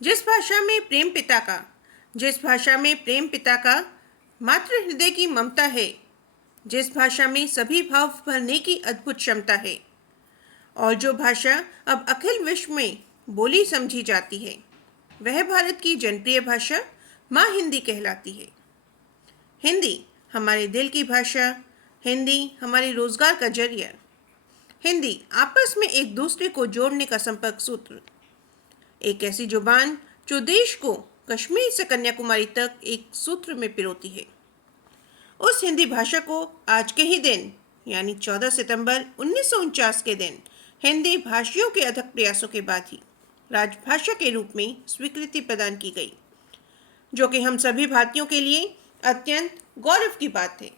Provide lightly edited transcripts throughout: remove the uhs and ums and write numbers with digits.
जिस भाषा में प्रेम पिता का मातृ हृदय की ममता है, जिस भाषा में सभी भाव भरने की अद्भुत क्षमता है, और जो भाषा अब अखिल विश्व में बोली समझी जाती है, वह भारत की जनप्रिय भाषा माँ हिंदी कहलाती है। हिंदी हमारे दिल की भाषा, हिंदी हमारे रोजगार का जरिया, हिंदी आपस में एक दूसरे को जोड़ने का संपर्क सूत्र, एक ऐसी जुबान जो देश को कश्मीर से कन्याकुमारी तक एक सूत्र में पिरोती है। उस हिंदी भाषा को आज के ही दिन यानी 14 सितंबर 1949 के दिन हिंदी भाषियों के अथक प्रयासों के बाद ही राजभाषा के रूप में स्वीकृति प्रदान की गई, जो कि हम सभी भारतीयों के लिए अत्यंत गौरव की बात है।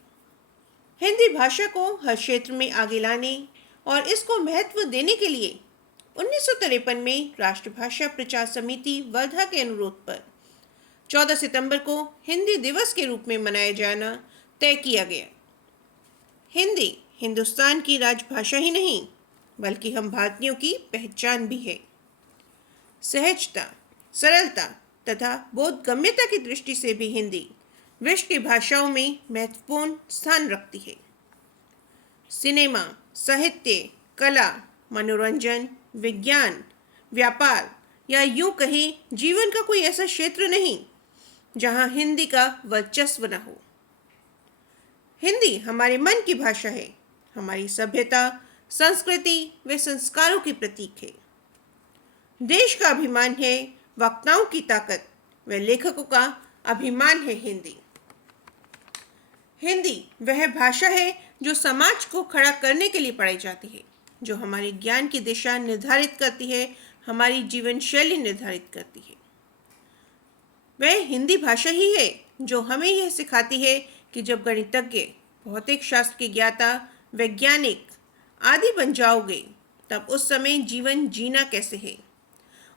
हिंदी भाषा को हर क्षेत्र में आगे लाने और इसको महत्व देने के लिए 1953 में राष्ट्रभाषा प्रचार समिति वर्धा के अनुरोध पर 14 सितंबर को हिंदी दिवस के रूप में मनाया जाना तय किया गया। हिंदी हिंदुस्तान की राजभाषा ही नहीं, बल्कि हम भारतीयों की पहचान भी है। सहजता, सरलता तथा बोधगम्यता की दृष्टि से भी हिंदी विश्व की भाषाओं में महत्वपूर्ण स्थान रखती है। सिनेमा, साहित्य, कला, मनोरंजन, विज्ञान, व्यापार या यूं कहें जीवन का कोई ऐसा क्षेत्र नहीं जहां हिंदी का वर्चस्व न हो। हिंदी हमारे मन की भाषा है, हमारी सभ्यता, संस्कृति व संस्कारों की प्रतीक है। देश का अभिमान है, वक्ताओं की ताकत व लेखकों का अभिमान है हिंदी। हिंदी वह भाषा है जो समाज को खड़ा करने के लिए पढ़ाई जाती है, जो हमारे ज्ञान की दिशा निर्धारित करती है, हमारी जीवन शैली निर्धारित करती है। वह हिंदी भाषा ही है जो हमें यह सिखाती है कि जब गणितज्ञ, भौतिक शास्त्र के ज्ञाता, वैज्ञानिक आदि बन जाओगे, तब उस समय जीवन जीना कैसे है,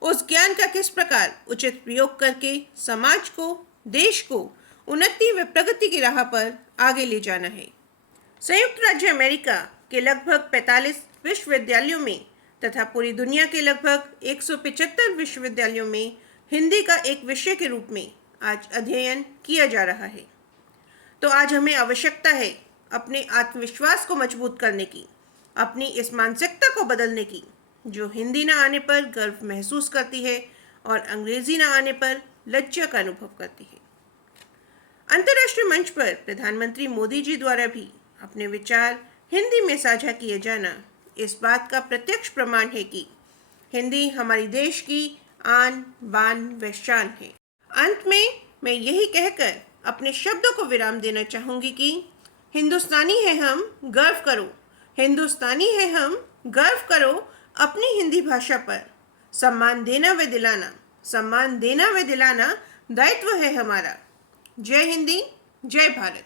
उस ज्ञान का किस प्रकार उचित प्रयोग करके समाज को, देश को उन्नति व प्रगति की राह पर आगे ले जाना है। संयुक्त राज्य अमेरिका के लगभग 45 विश्वविद्यालयों में तथा पूरी दुनिया के लगभग 175 विश्वविद्यालयों में हिंदी का एक विषय के रूप में आज अध्ययन किया जा रहा है। तो आज हमें आवश्यकता है अपने आत्मविश्वास को मजबूत करने की, अपनी इस मानसिकता को बदलने की, जो हिंदी न आने पर गर्व महसूस करती है और अंग्रेजी न आने पर लज्जा का अनुभव करती है। अंतर्राष्ट्रीय मंच पर प्रधानमंत्री मोदी जी द्वारा भी अपने विचार हिंदी में साझा किए जाना इस बात का प्रत्यक्ष प्रमाण है कि हिंदी हमारी देश की आन, बान व शान है। अंत में मैं यही कहकर अपने शब्दों को विराम देना चाहूंगी कि हिंदुस्तानी है हम, गर्व करो। हिंदुस्तानी है हम, गर्व करो अपनी हिंदी भाषा पर। सम्मान देना व दिलाना, सम्मान देना व दिलाना दायित्व है हमारा। जय हिंदी, जय भारत।